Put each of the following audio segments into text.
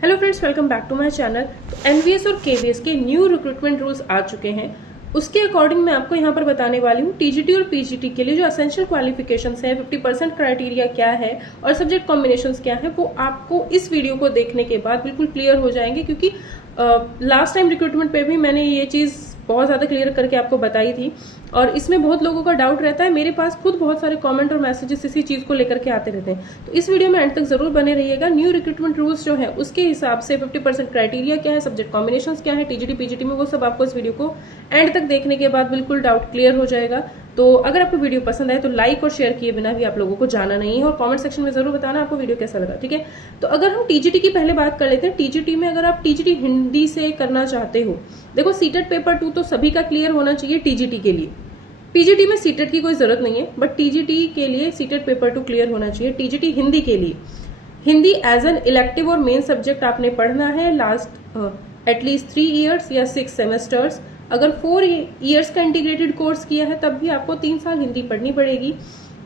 Hello friends, welcome back to my channel. तो NVS और KVS के न्यू रिक्रूटमेंट रूल्स आ चुके हैं। उसके अकॉर्डिंग मैं आपको यहाँ पर बताने वाली हूँ टीजीटी और पीजीटी के लिए जो एसेंशियल क्वालिफिकेशंस है, 50% क्राइटेरिया क्या है और सब्जेक्ट कॉम्बिनेशंस क्या है, वो आपको इस वीडियो को देखने के बाद बिल्कुल क्लियर हो जाएंगे। क्योंकि लास्ट टाइम रिक्रूटमेंट पे भी मैंने ये चीज़ बहुत ज़्यादा क्लियर करके आपको बताई थी और इसमें बहुत लोगों का डाउट रहता है। मेरे पास खुद बहुत सारे कमेंट और मैसेजेस इसी चीज़ को लेकर के आते रहते हैं। तो इस वीडियो में एंड तक जरूर बने रहिएगा। न्यू रिक्रूटमेंट रूल्स जो है उसके हिसाब से 50% क्राइटेरिया क्या है, सब्जेक्ट कॉम्बिनेशन क्या है टीजीटी पीजीटी में, वो सब आपको इस वीडियो को एंड तक देखने के बाद बिल्कुल डाउट क्लियर हो जाएगा। तो अगर आपको वीडियो पसंद आए तो लाइक और शेयर किए बिना भी आप लोगों को जाना नहीं है और कमेंट सेक्शन में जरूर बताना आपको वीडियो कैसा लगा। ठीक है, तो अगर हम टीजीटी की पहले बात कर लेते हैं। टीजीटी में अगर आप टीजीटी हिंदी से करना चाहते हो, देखो सीटेट पेपर 2 तो सभी का क्लियर होना चाहिए टीजीटी के लिए। पीजीटी में सीटेट की कोई जरूरत नहीं है, बट टीजीटी के लिए सीटेट पेपर 2 क्लियर होना चाहिए। टीजीटी हिंदी के लिए, हिंदी एज एन इलेक्टिव और मेन सब्जेक्ट आपने पढ़ना है लास्ट एटलीस्ट 3 ईयर्स या 6 सेमेस्टर्स। अगर 4 ईयर्स का इंटीग्रेटेड कोर्स किया है तब भी आपको 3 साल हिंदी पढ़नी पड़ेगी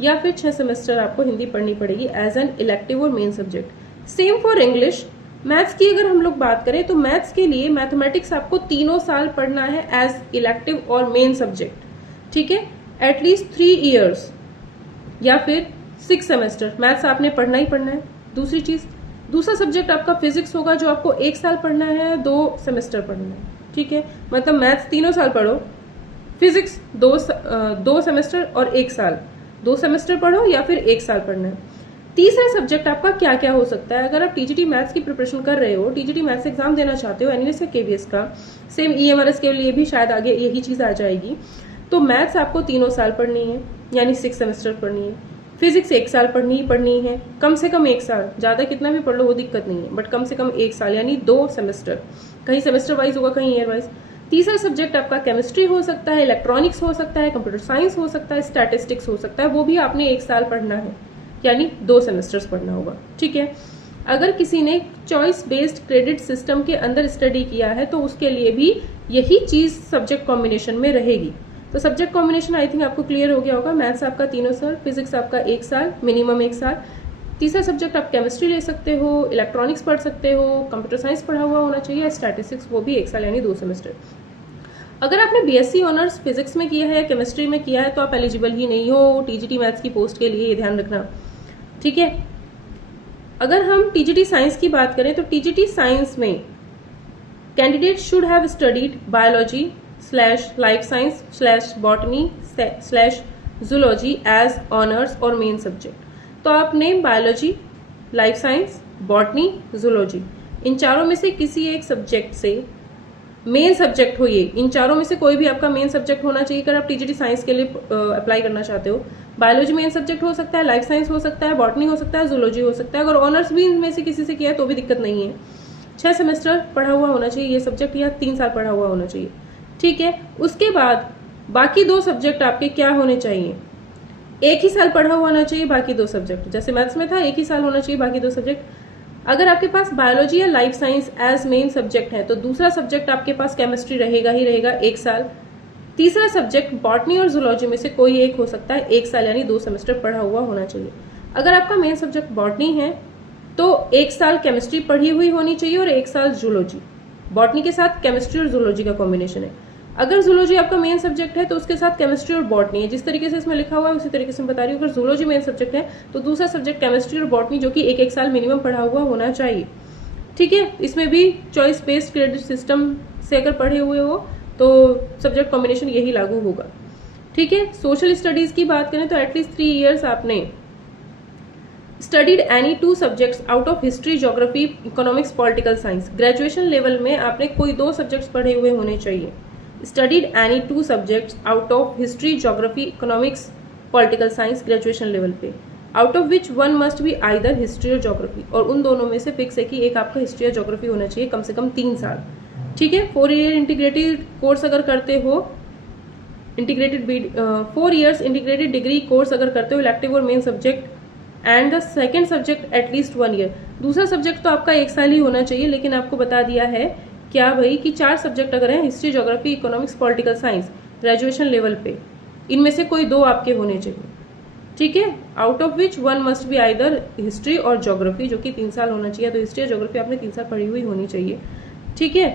या फिर 6 सेमेस्टर आपको हिंदी पढ़नी पड़ेगी एज एन इलेक्टिव और main subject. Same for English. Maths की अगर हम लोग बात करें तो मैथ्स के लिए मैथमेटिक्स आपको 3 साल पढ़ना है एज इलेक्टिव और मेन सब्जेक्ट। ठीक है, एटलीस्ट 3 ईयर्स या फिर 6 सेमेस्टर मैथ्स आपने पढ़ना ही पढ़ना है। दूसरी चीज, दूसरा सब्जेक्ट आपका फिजिक्स होगा जो आपको 1 साल पढ़ना है, 2 सेमेस्टर पढ़ना है। ठीक है, मतलब मैथ्स 3 साल पढ़ो, फिजिक्स 2 सेमेस्टर और 1 साल, 2 सेमेस्टर पढ़ो या फिर 1 साल पढ़ना है। तीसरा सब्जेक्ट आपका क्या क्या हो सकता है? अगर आप टीजीटी मैथ्स की प्रिपरेशन कर रहे हो, टीजीटी मैथ्स एग्जाम देना चाहते हो एनवीएस या केवीएस का, सेम ईएमआरएस के लिए भी शायद आगे यही चीज आ जाएगी। तो मैथ्स आपको 3 साल पढ़नी है यानी 6 सेमेस्टर पढ़नी है। फिजिक्स 1 साल पढ़नी ही पढ़नी है, कम से कम 1 साल, ज्यादा कितना भी पढ़ लो वो दिक्कत नहीं है, बट कम से कम 1 साल यानी 2 सेमेस्टर, कहीं सेमेस्टर वाइज होगा कहीं ईयर वाइज। तीसरा सब्जेक्ट आपका केमिस्ट्री हो सकता है, इलेक्ट्रॉनिक्स हो सकता है, कंप्यूटर साइंस हो सकता है, स्टैटिस्टिक्स हो सकता है, वो भी आपने 1 साल पढ़ना है यानी 2 सेमेस्टर्स पढ़ना होगा। ठीक है, अगर किसी ने चॉइस बेस्ड क्रेडिट सिस्टम के अंदर स्टडी किया है तो उसके लिए भी यही चीज सब्जेक्ट कॉम्बिनेशन में रहेगी। तो सब्जेक्ट कॉम्बिनेशन आई थिंक आपको क्लियर हो गया होगा। मैथ्स आपका 3 साल, फिजिक्स आपका 1 साल, मिनिमम 1 साल। तीसरा सब्जेक्ट आप केमिस्ट्री ले सकते हो, इलेक्ट्रॉनिक्स पढ़ सकते हो, कंप्यूटर साइंस पढ़ा हुआ होना चाहिए, स्टैटिस्टिक्स वो भी 1 साल यानी 2 सेमेस्टर। अगर आपने बीएससी ऑनर्स फिजिक्स में किया है या केमिस्ट्री में किया है तो आप एलिजिबल ही नहीं हो टीजीटी मैथ्स की पोस्ट के लिए, ये ध्यान रखना। ठीक है, अगर हम टीजीटी साइंस की बात करें तो टीजीटी साइंस में candidate should have studied biology /life science /botany /zoology as honours और मेन सब्जेक्ट। तो आपने biology, life science, botany, zoology इन चारों में से किसी एक सब्जेक्ट से मेन सब्जेक्ट हो, ये इन चारों में से कोई भी आपका मेन सब्जेक्ट होना चाहिए अगर आप टीजीटी साइंस के लिए अप्लाई करना चाहते हो। बायोलॉजी मेन सब्जेक्ट हो सकता है, लाइफ साइंस हो सकता है, बॉटनी हो सकता है, जूलॉजी हो सकता है। अगर ऑनर्स भी इनमें से किसी से किया है तो भी दिक्कत नहीं है। 6 सेमेस्टर पढ़ा हुआ होना चाहिए ये सब्जेक्ट या 3 साल पढ़ा हुआ होना चाहिए। ठीक है, उसके बाद बाकी 2 सब्जेक्ट आपके क्या होने चाहिए? 1 ही साल पढ़ा हुआ होना चाहिए, बाकी 2 सब्जेक्ट, जैसे मैथ्स में था 1 ही साल होना चाहिए, बाकी 2 सब्जेक्ट। अगर आपके पास बायोलॉजी या life science as main subject है तो दूसरा सब्जेक्ट आपके पास केमिस्ट्री रहेगा ही रहेगा 1 साल। तीसरा सब्जेक्ट बॉटनी और जूलॉजी में से कोई एक हो सकता है, 1 साल यानी 2 सेमेस्टर पढ़ा हुआ होना चाहिए। अगर आपका मेन सब्जेक्ट बॉटनी है तो 1 साल केमिस्ट्री पढ़ी हुई होनी चाहिए और 1 साल जूलॉजी। बॉटनी के साथ केमिस्ट्री और जूलॉजी का कॉम्बिनेशन है। अगर जूलॉजी आपका मेन सब्जेक्ट है तो उसके साथ केमिस्ट्री और बॉटनी है, जिस तरीके से इसमें लिखा हुआ है उसी तरीके से मैं बता रही हूँ। अगर जूलॉजी मेन सब्जेक्ट है तो दूसरा सब्जेक्ट केमिस्ट्री और बॉटनी जो कि 1 साल मिनिमम पढ़ा हुआ होना चाहिए। ठीक है, इसमें भी चॉइस बेस्ड क्रेडिट सिस्टम से अगर पढ़े हुए हो तो सब्जेक्ट कॉम्बिनेशन यही लागू होगा। ठीक है, सोशल स्टडीज की बात करें तो एटलीस्ट 3 ईयर्स आपने studied any 2 subjects out of history, geography, economics, political science. Graduation level में आपने कोई 2 सब्जेक्ट्स पढ़े हुए होने चाहिए। Studied any 2 subjects out of history, geography, economics, political science graduation level पे, out of which one must be either history और geography. और उन दोनों में से फिक्स है कि एक आपका हिस्ट्री या ज्योग्राफी होना चाहिए, कम से कम 3 साल। ठीक है, 4 ईयर इंटीग्रेटेड कोर्स अगर करते हो, 4 ईयर्स इंटीग्रेटेड डिग्री कोर्स अगर करते हो, इलेक्टिव और main subject and the second subject at least 1 year. दूसरा सब्जेक्ट तो आपका 1 साल ही होना चाहिए, लेकिन आपको बता दिया है क्या भाई कि 4 सब्जेक्ट अगर हैं, history, geography, economics, political science graduation level पे, इनमें से कोई 2 आपके होने चाहिए। ठीक है, out of which one must be either history और ज्योग्राफी, जो कि 3 साल होना चाहिए। तो हिस्ट्री और ज्योग्राफी आपने 3 साल पढ़ी हुई होनी चाहिए, ठीक है।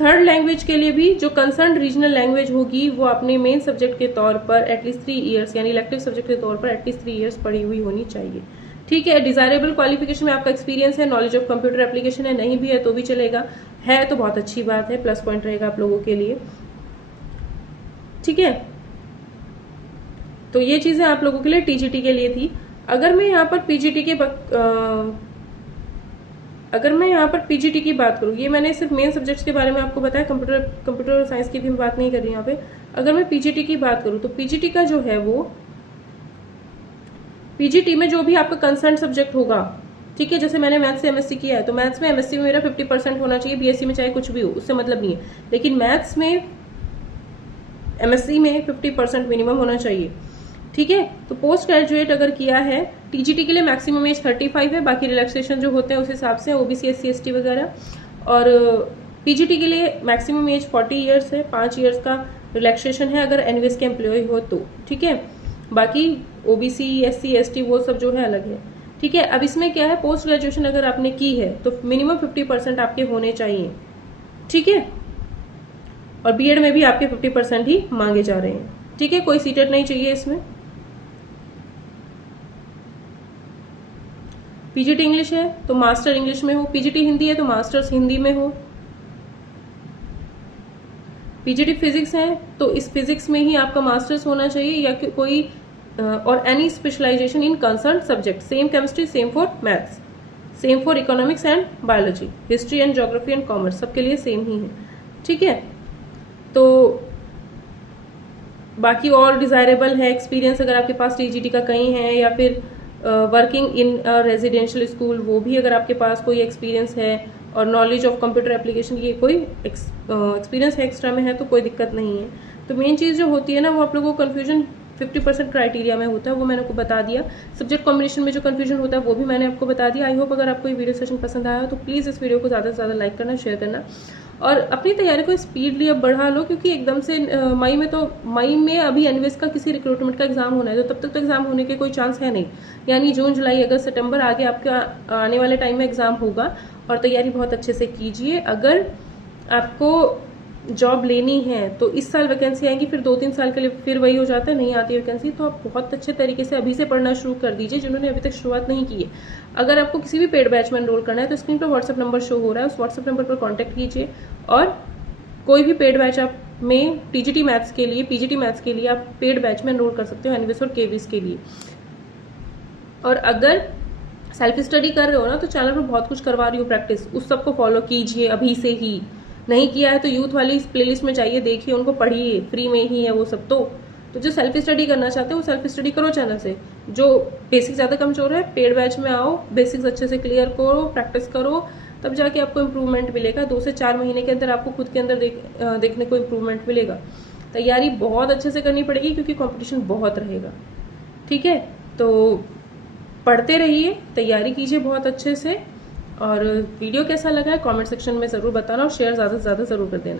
थर्ड लैंग्वेज के लिए भी जो कंसर्न रीजनल लैंग्वेज होगी वो अपने मेन सब्जेक्ट के तौर पर एटलीस्ट 3 ईयर्स यानी इलेक्टिव सब्जेक्ट के तौर पर एटलीस्ट 3 ईयर्स पढ़ी हुई होनी चाहिए, ठीक है। डिजायरेबल क्वालिफिकेशन में आपका एक्सपीरियंस है, नॉलेज ऑफ कंप्यूटर एप्लीकेशन है, नहीं भी है तो भी चलेगा, है तो बहुत अच्छी बात है, प्लस पॉइंट रहेगा आप लोगों के लिए, ठीक है। तो ये चीजें आप लोगों के लिए टीजीटी के लिए थी। अगर मैं यहाँ पर पीजीटी की बात करूँ, ये मैंने सिर्फ मेन सब्जेक्ट्स के बारे में आपको बताया, कंप्यूटर साइंस की भी बात नहीं कर रही यहाँ पे। अगर मैं पीजीटी की बात करूँ तो पीजीटी का जो है वो पीजीटी में जो भी आपका कंसर्न सब्जेक्ट होगा, ठीक है, जैसे मैंने मैथ्स से एमएससी किया है तो मैथ्स में एमएससी में मेरा 50% होना चाहिए, बीएससी में चाहे कुछ भी हो उससे मतलब नहीं है, लेकिन मैथ्स में एमएससी में 50% मिनिमम होना चाहिए, ठीक है। तो पोस्ट ग्रेजुएट अगर किया है, टीजीटी के लिए मैक्सिमम एज 35 है, बाकी रिलैक्सेशन जो होते हैं उस हिसाब से ओबीसी एससी एसटी वगैरह, और पीजीटी के लिए मैक्सिमम एज 40 ईयर्स है, 5 ईयर्स का रिलैक्सेशन है अगर एनवीएस के एम्प्लॉय हो तो, ठीक है। बाकी ओबीसी एससी एसटी वो सब जो है अलग है, ठीक है। अब इसमें क्या है, पोस्ट ग्रेजुएशन अगर आपने की है तो मिनिमम 50% आपके होने चाहिए, ठीक है, और बीएड में भी आपके 50% ही मांगे जा रहे हैं, ठीक है, कोई सीटेट नहीं चाहिए इसमें। पीजीटी इंग्लिश है तो मास्टर इंग्लिश में हो, पीजीटी हिंदी है तो मास्टर्स हिंदी में हो, पीजीटी फिजिक्स है तो इस फिजिक्स में ही आपका मास्टर्स होना चाहिए या कोई और any specialization in concern subject, same chemistry, same for maths, same for economics and biology, history and geography and commerce, सबके लिए सेम ही है, ठीक है। तो बाकी और डिजायरेबल है एक्सपीरियंस अगर आपके पास टीजीटी का कहीं है, या फिर वर्किंग इन रेजिडेंशियल स्कूल, वो भी अगर आपके पास कोई एक्सपीरियंस है, और नॉलेज ऑफ कंप्यूटर एप्लीकेशन, ये कोई एक्सपीरियंस है एक्स्ट्रा में है तो कोई दिक्कत नहीं है। तो मेन चीज़ जो होती है ना, वो आप लोगों को कन्फ्यूजन 50% क्राइटेरिया में होता है, वो मैंने आपको बता दिया। सब्जेक्ट कॉम्बिनेशन में जो कंफ्यूजन होता है वो भी मैंने आपको बता दिया। आई होप अगर आपको ये वीडियो सेशन पसंद आया हो तो प्लीज़ इस वीडियो को ज़्यादा से ज़्यादा लाइक करना, शेयर करना, और अपनी तैयारी को स्पीडली अब बढ़ा लो, क्योंकि एकदम से मई में अभी एनवीएस का किसी रिक्रूटमेंट का एग्जाम होना है, तो तब तक तो एग्जाम होने के कोई चांस है नहीं, यानी जून जुलाई अगस्त सितंबर आगे आपका आने वाले टाइम में एग्जाम होगा, और तैयारी बहुत अच्छे से कीजिए। अगर आपको जॉब लेनी है तो इस साल वैकेंसी आएंगी, फिर 2-3 साल के लिए फिर वही हो जाता है, नहीं आती है वैकेंसी, तो आप बहुत अच्छे तरीके से अभी से पढ़ना शुरू कर दीजिए जिन्होंने अभी तक शुरुआत नहीं की है। अगर आपको किसी भी पेड बैच में एनरोल करना है तो स्क्रीन पर व्हाट्सएप नंबर शो हो रहा है, उस व्हाट्सएप नंबर पर कॉन्टैक्ट कीजिए, और कोई भी पेड बैच आप में टीजीटी मैथ्स के लिए, पीजीटी मैथ्स के लिए आप पेड बैच में एनरोल कर सकते हो, एनवीएस और केवीएस के लिए। और अगर सेल्फ स्टडी कर रहे हो ना तो चैनल पर बहुत कुछ करवा रही हूँ प्रैक्टिस, उस सबको फॉलो कीजिए अभी से ही। नहीं किया है तो यूथ वाली प्लेलिस्ट में जाइए, देखिए, उनको पढ़िए, फ्री में ही है वो सब। तो जो सेल्फ स्टडी करना चाहते हो वो सेल्फ स्टडी करो चैनल से। जो बेसिक ज्यादा कमजोर है पेड बैच में आओ, बेसिक्स अच्छे से क्लियर करो, प्रैक्टिस करो, तब जाके आपको इम्प्रूवमेंट मिलेगा। 2 से 4 महीने के अंदर आपको खुद के अंदर देखने को इम्प्रूवमेंट मिलेगा। तैयारी बहुत अच्छे से करनी पड़ेगी क्योंकि कॉम्पिटिशन बहुत रहेगा, ठीक है। तो पढ़ते रहिए, तैयारी कीजिए बहुत अच्छे से, और वीडियो कैसा लगा है कमेंट सेक्शन में ज़रूर बताना, और शेयर ज़्यादा से ज़्यादा ज़रूर कर देना।